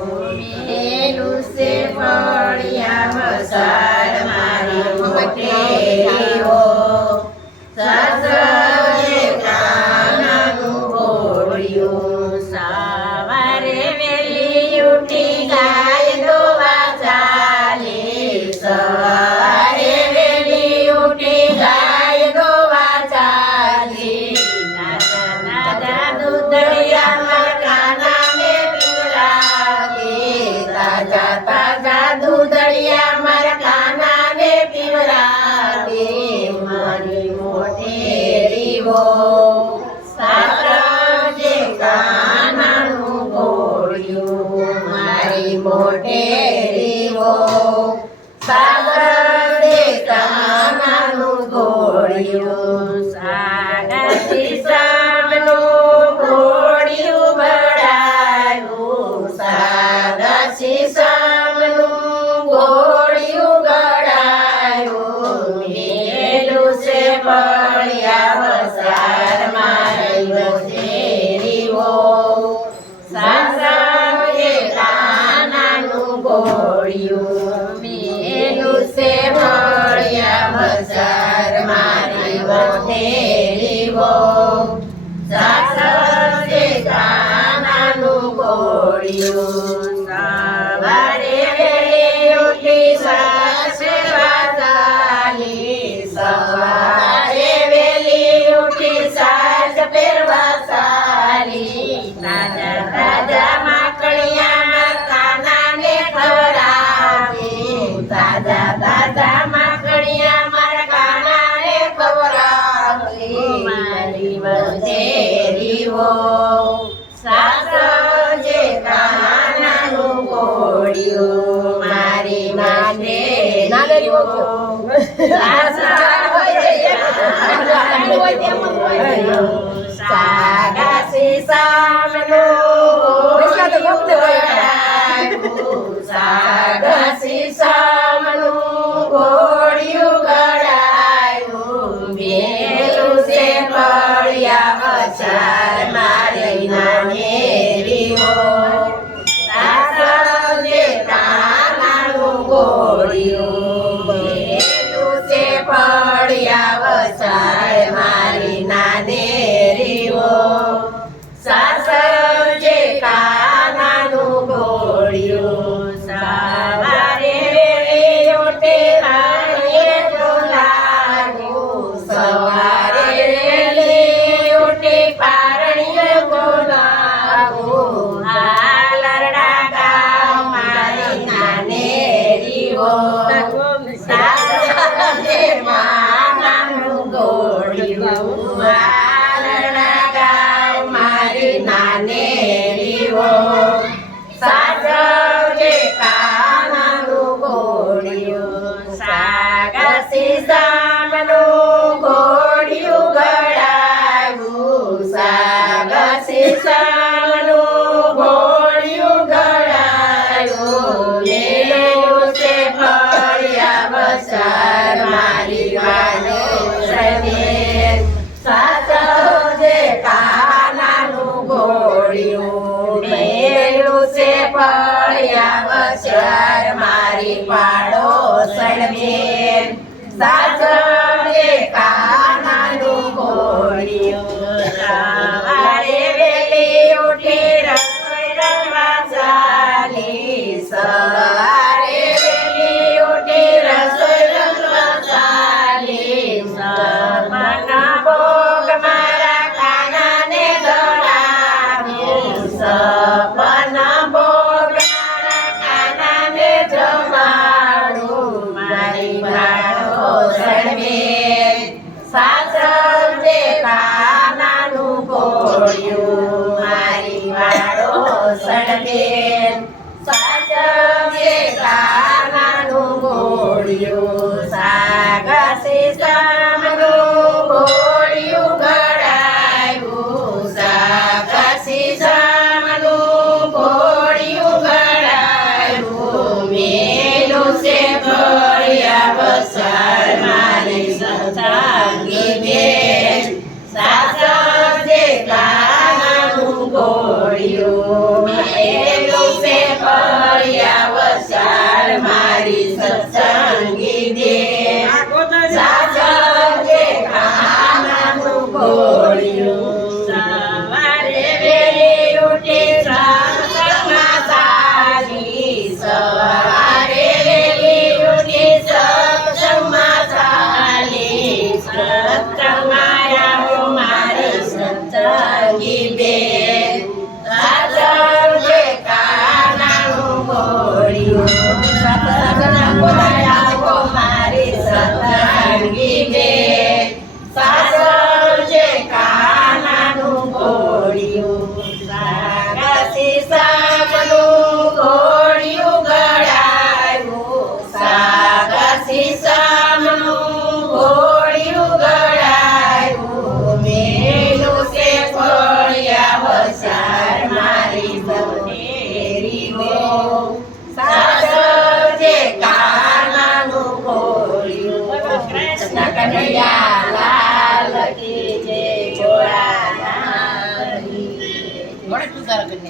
મેલું સે ફળિયા વસાર મારી મોટેરીઓ સાસરે કાનાનું ઘોડિયું સવારે વેલી ઉઠી ગાય દોવા ચાલી સવારે વેલી ઉઠી ગાય દોવા ચાલી તાજા દૂધળિયામાં કાનાને પીવડાવે તાજા તાજા દૂધળિયા મારા કાનાને પીવડાવે મારી મોટેરીઓ સાસરે કાનાનું ઘોડિયું મારી મોટેરીઓ સાસરે કાનાનું ઘોડિયું સાગસી સામનું ઘોડિયું બળાયું સાગસી સામનું ઘોડિયું ગળાયું મેલું છે ફળિયા વસાર મારી મોટેરીઓ સાસરે કાનાનું ઘોડિયું મેલું છે ફળિયા વસાર મારી મોટેરીઓ સાસરે કાનાનું ઘોડિયું સવારે વેલી ઉઠી સાસરા ચાલી સવારે વેલી ઉઠી સાસ પહેરવા ચાલી તાજા તાજા માખણિયામાં કાનાને ખવડાવે તાજા તાજા માખણિયા મારા કાનાને ખવડાવે મારી મોટેરીઓ સાસરે કાનાનું ઘોડિયું મારી મોટેરીઓ સાગસી સામનું સાગસી સામનું ઘોડિયું ગળાયું મેલું છે ફળિયા વસાર મારી નાનેરીઓ સાસરે કાનાનું ઘોડિયું મેલું છે ફળિયા વસાર મારી નાનેરીઓ સાસરે કાનાનું ઘોડિયું સવારે વેલી ઉઠી રાણીએ બોલાવ્યું સવારે વેલી ઉઠી પારણીએ બોલાવ્યું હાલરડા ગામ મારી નાનેરીઓ સાસરે કાનાનું ઘોડિયું હાલરડા ગામ મારી નાનેરીઓ સાસરે કાનાનું ઘોડિયું સાગસી સામનું ઘોડિયું ગળાયું સાગસી સામનું ઘોડિયું ગળાયું મેલું છે ફળિયા વસાર મારી વાનોસરે સાસરે કાનાનું ઘોડિયું મેલું છે ફળિયા વસાર મારી પાડોસણ બેન સાસરે કાનાનું ઘોડિયું સવારે વેલી ઉઠી રસોઈ રમવા ચાલી સવારે વેલી ઉઠી રસોઈ રમવા ચાલી સપના ભોગ મારા કાનાને ધરાવ્યું સપના ભોગ મારા કાનાને જમાડું મારી પાડોસણ બેન સાસરે કાનાનું ઘોડિયું મારી પાડોસણ બેન સાસરે કાનાનું ઘોડિયું સાગસી સામનું ઘોડિયું ગળાયું સાગસી સામનું ઘોડિયું ગળાયું મેલું છે ફળિયા વસાર મારી સંતાંગી બેન સાસરે કાનાનું ઘોડિયું મેલું છે કૃષ્ણ કનૈયા લાલ કી જય ભોળાનાથ કી જય. ગણેશ પૂજા કરી